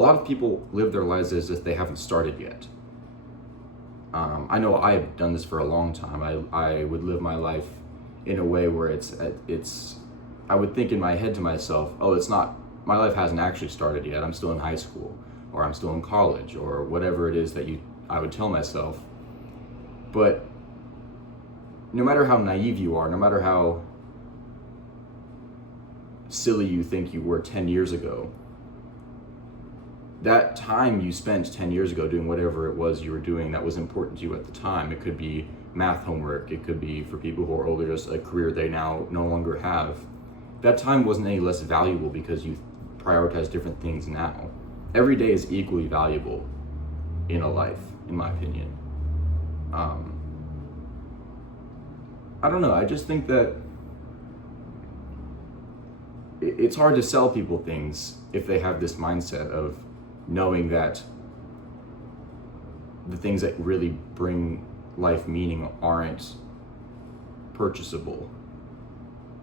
lot of people live their lives as if they haven't started yet. I know I've done this for a long time. I would live my life in a way where I would think in my head to myself, oh, my life hasn't actually started yet. I'm still in high school, or I'm still in college, or whatever it is that I would tell myself. But no matter how naive you are, no matter how silly you think you were 10 years ago, that time you spent 10 years ago doing whatever it was you were doing that was important to you at the time, it could be math homework, it could be, for people who are older, just a career they now no longer have. That time wasn't any less valuable because you prioritize different things now. Every day is equally valuable in a life, in my opinion. I don't know, I just think that it's hard to sell people things if they have this mindset of knowing that the things that really bring life meaning aren't purchasable.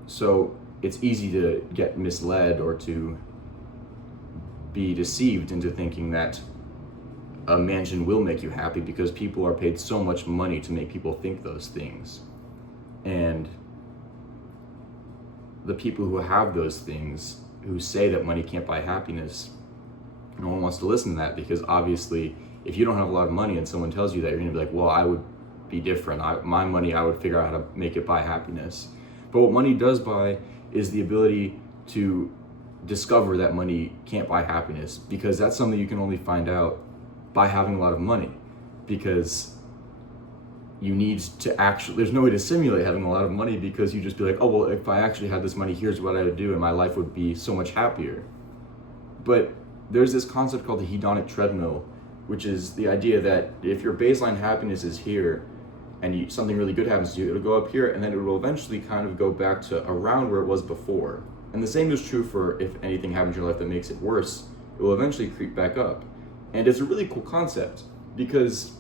So it's easy to get misled or to be deceived into thinking that a mansion will make you happy because people are paid so much money to make people think those things. And the people who have those things, who say that money can't buy happiness, no one wants to listen to that, because obviously if you don't have a lot of money and someone tells you that, you're gonna be like, well, I would be different. My money, I would figure out how to make it buy happiness. But what money does buy is the ability to discover that money can't buy happiness, because that's something you can only find out by having a lot of money, because you need to actually, there's no way to simulate having a lot of money, because you just be like, oh, well, if I actually had this money, here's what I would do, and my life would be so much happier. But there's this concept called the hedonic treadmill, which is the idea that if your baseline happiness is here and something really good happens to you, it'll go up here and then it will eventually kind of go back to around where it was before. And the same is true for if anything happens in your life that makes it worse, it will eventually creep back up. And it's a really cool concept because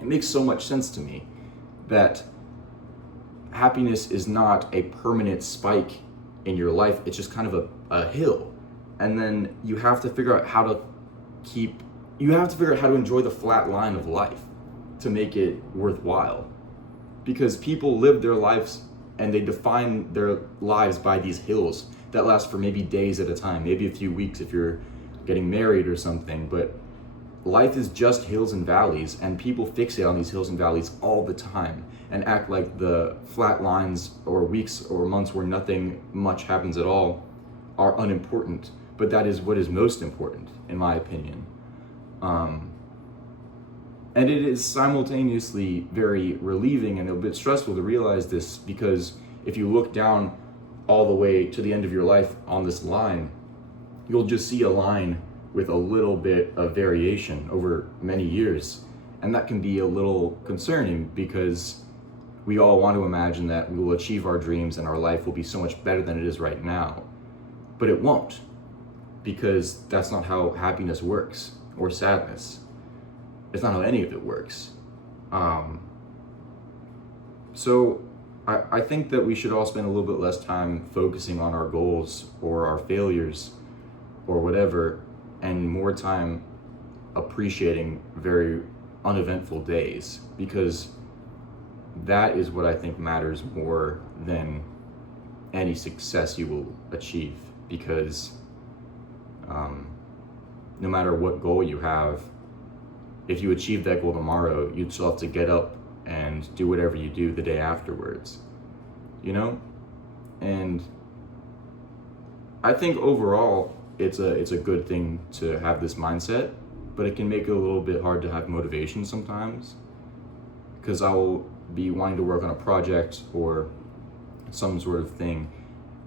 it makes so much sense to me that happiness is not a permanent spike in your life, it's just kind of a hill. And then you have to figure out how to enjoy the flat line of life to make it worthwhile. Because people live their lives and they define their lives by these hills that last for maybe days at a time, maybe a few weeks if you're getting married or something. But life is just hills and valleys, and people fixate on these hills and valleys all the time and act like the flat lines or weeks or months where nothing much happens at all are unimportant. But that is what is most important, in my opinion. And it is simultaneously very relieving and a bit stressful to realize this, because if you look down all the way to the end of your life on this line, you'll just see a line with a little bit of variation over many years. And that can be a little concerning, because we all want to imagine that we will achieve our dreams and our life will be so much better than it is right now. But it won't, because that's not how happiness works, or sadness. It's not how any of it works. So I think that we should all spend a little bit less time focusing on our goals or our failures or whatever, and more time appreciating very uneventful days, because that is what I think matters more than any success you will achieve. Because no matter what goal you have, if you achieve that goal tomorrow, you'd still have to get up and do whatever you do the day afterwards, you know? And I think overall it's a good thing to have this mindset, but it can make it a little bit hard to have motivation sometimes, because I will be wanting to work on a project or some sort of thing,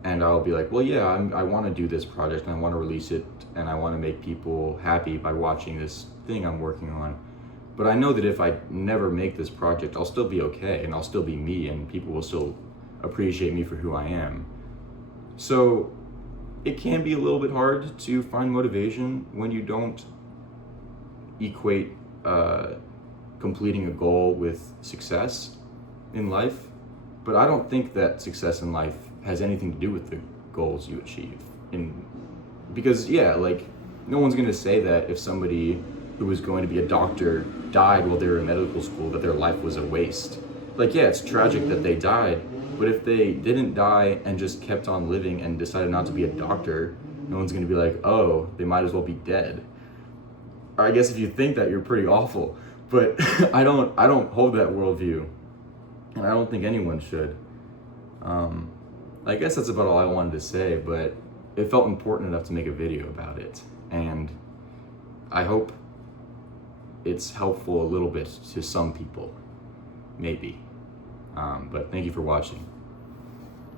and I'll be like, well, yeah, I want to do this project and I want to release it and I want to make people happy by watching this thing I'm working on. But I know that if I never make this project, I'll still be okay and I'll still be me and people will still appreciate me for who I am. So it can be a little bit hard to find motivation when you don't equate completing a goal with success in life. But I don't think that success in life has anything to do with the goals you achieve. Because yeah, like no one's going to say that if somebody who was going to be a doctor died while they were in medical school, that their life was a waste. Like, yeah, it's tragic that they died, but if they didn't die and just kept on living and decided not to be a doctor, no one's going to be like, oh, they might as well be dead. Or I guess if you think that, you're pretty awful. But I don't hold that worldview, and I don't think anyone should. I guess that's about all I wanted to say, but it felt important enough to make a video about it, and I hope it's helpful a little bit to some people, maybe. But thank you for watching.